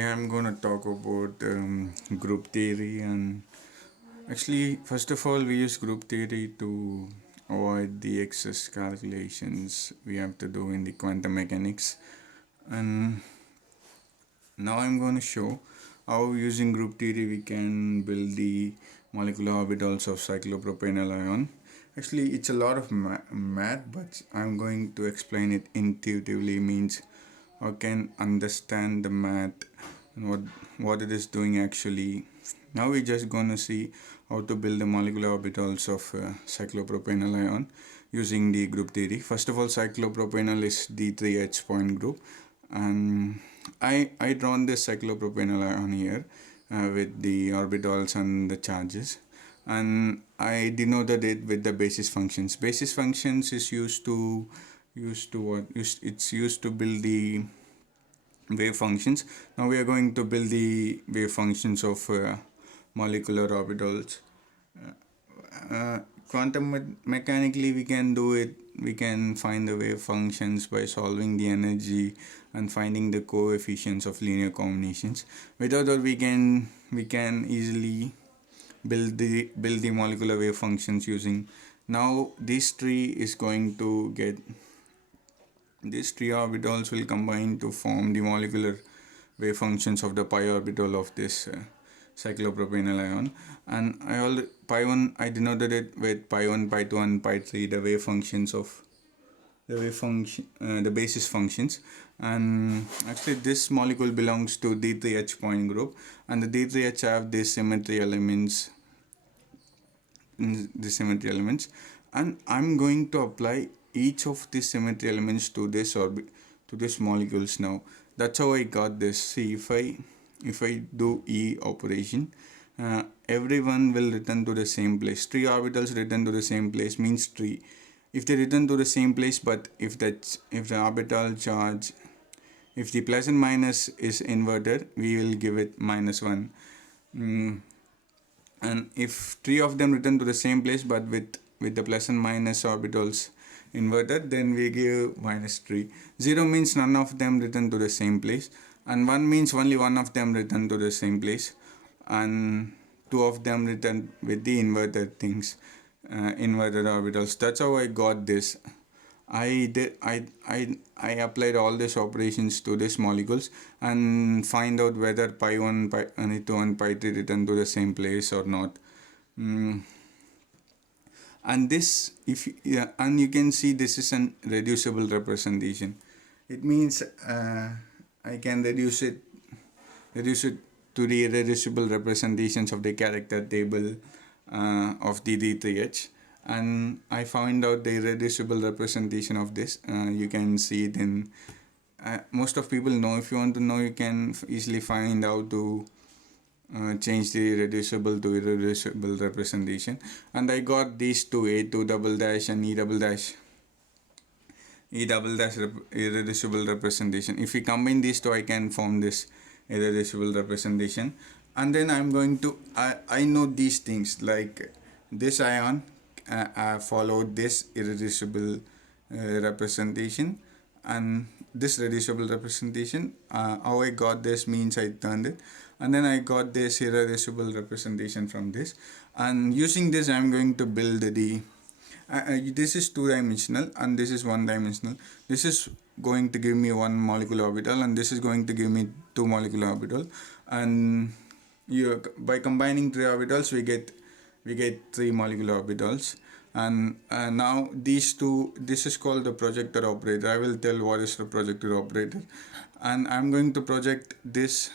I'm going to talk about group theory, and actually, first of all, we use group theory to avoid the excess calculations we have to do in the quantum mechanics. And now I'm going to show how using group theory we can build the molecular orbitals of cyclopropenyl ion. Actually, it's a lot of math, but I'm going to explain it intuitively, means I can understand the math and what it is doing actually. Now we're just gonna see how to build the molecular orbitals of cyclopropenyl ion using the group theory. First of all, cyclopropenyl is D3H point group, and I drawn this cyclopropenyl ion here with the orbitals and the charges, and I denoted it with the basis functions. Basis functions is it's used to build the wave functions. Now we are going to build the wave functions of molecular orbitals. Quantum mechanically we can do it. We can find the wave functions by solving the energy and finding the coefficients of linear combinations. Without that, we can easily build the molecular wave functions using. Now this tree is going to get, these three orbitals will combine to form the molecular wave functions of the pi orbital of this cyclopropenyl ion. And pi 1 I denoted it with pi 1, pi 2 and pi 3, the wave functions of the basis functions. And actually this molecule belongs to D3H point group, and the D3H have these symmetry elements, and I'm going to apply each of these symmetry elements to this orbit, to this molecules. Now that's how I got this. See, if I do E operation, everyone will return to the same place. Three orbitals return to the same place, means three. If they return to the same place, but if the orbital charge, if the plus and minus is inverted, we will give it -1. And if three of them return to the same place but with the plus and minus orbitals inverted, then we give -3. 0 means none of them return to the same place, and 1 means only one of them return to the same place, and 2 of them return with the inverted things, inverted orbitals. That's how I got this. I applied all these operations to these molecules and find out whether pi 1, pi 2 and pi 3 return to the same place or not. And this, and you can see this is an reducible representation. It means I can reduce it to the irreducible representations of the character table of the D3H. And I found out the irreducible representation of this. You can see it in most of people know. If you want to know, you can easily find out to change the reducible to irreducible representation. And I got these two, A2 double dash and E double dash irreducible representation. If we combine these two, I can form this irreducible representation. And then I'm going to I know these things, like this ion followed this irreducible representation, and this reducible representation, how I got this means I turned it, and then I got this irreducible representation from this. And using this, I'm going to build the this is 2-dimensional and this is 1-dimensional. This is going to give me 1 molecular orbital, and this is going to give me 2 molecular orbital, and by combining 3 orbitals we get 3 molecular orbitals. And now these two, this is called the projector operator. I will tell what is the projector operator. And I'm going to project this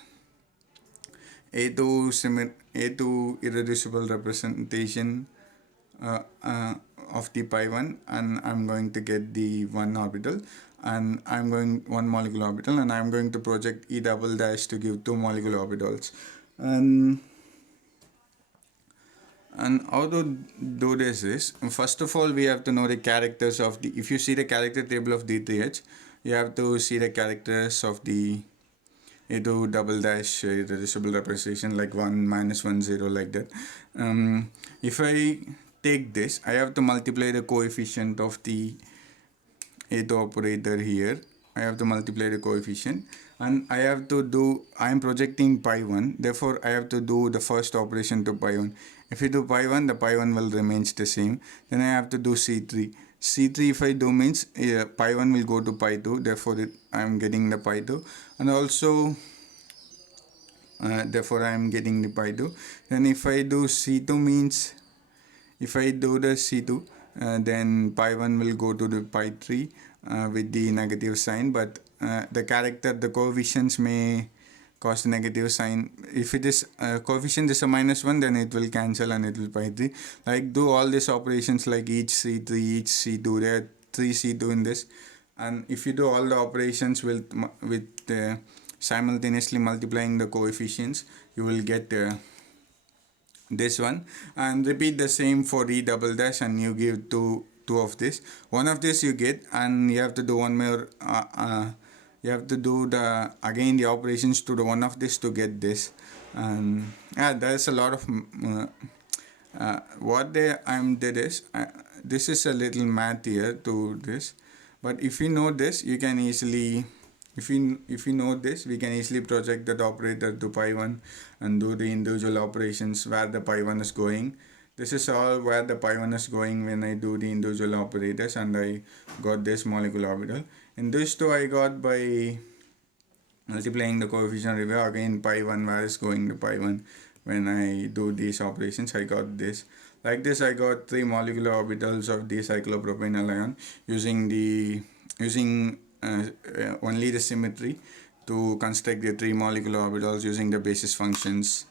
A2 irreducible representation of the pi 1, and I'm going to get the 1 orbital, and I'm going 1 molecular orbital, and I'm going to project E double dash to give 2 molecular orbitals. And how to do this is, first of all, we have to know the characters of the, if you see the character table of D3H, you have to see the characters of the A2 double dash irreducible representation, like 1, -1, 0, like that. If I take this, I have to multiply the coefficient of the A2 operator here I have to multiply the coefficient, and I am projecting pi 1, therefore I have to do the first operation to pi 1. If you do pi 1, the pi 1 will remains the same. Then I have to do c3. C3 if I do means pi 1 will go to pi 2, therefore I am getting the pi 2, and also therefore I am getting the pi 2. Then if I do c2 means, if I do the c2, then pi 1 will go to the pi 3 with the negative sign, but the coefficients may cause the negative sign. If it is coefficient is a -1, then it will cancel and it will pi 3. Like do all these operations like each c3, each c2, there are 3 c2 in this, and if you do all the operations with simultaneously multiplying the coefficients, you will get this one, and repeat the same for e double dash, and you give two of this. One of this you get, and you have to do one more. You have to do again the operations to the one of this to get this, and there's a lot of what did is this is a little math here to this, but if you know this, you can easily. If you know this, we can easily project that operator to pi 1 and do the individual operations where the pi 1 is going. This is all where the pi 1 is going when I do the individual operators, and I got this molecular orbital. In this too, I got by multiplying the coefficient review again pi 1 where is going to pi 1. When I do these operations, I got this. Like this, I got 3 molecular orbitals of the cyclopropenyl ion using only the symmetry to construct the 3 molecular orbitals using the basis functions.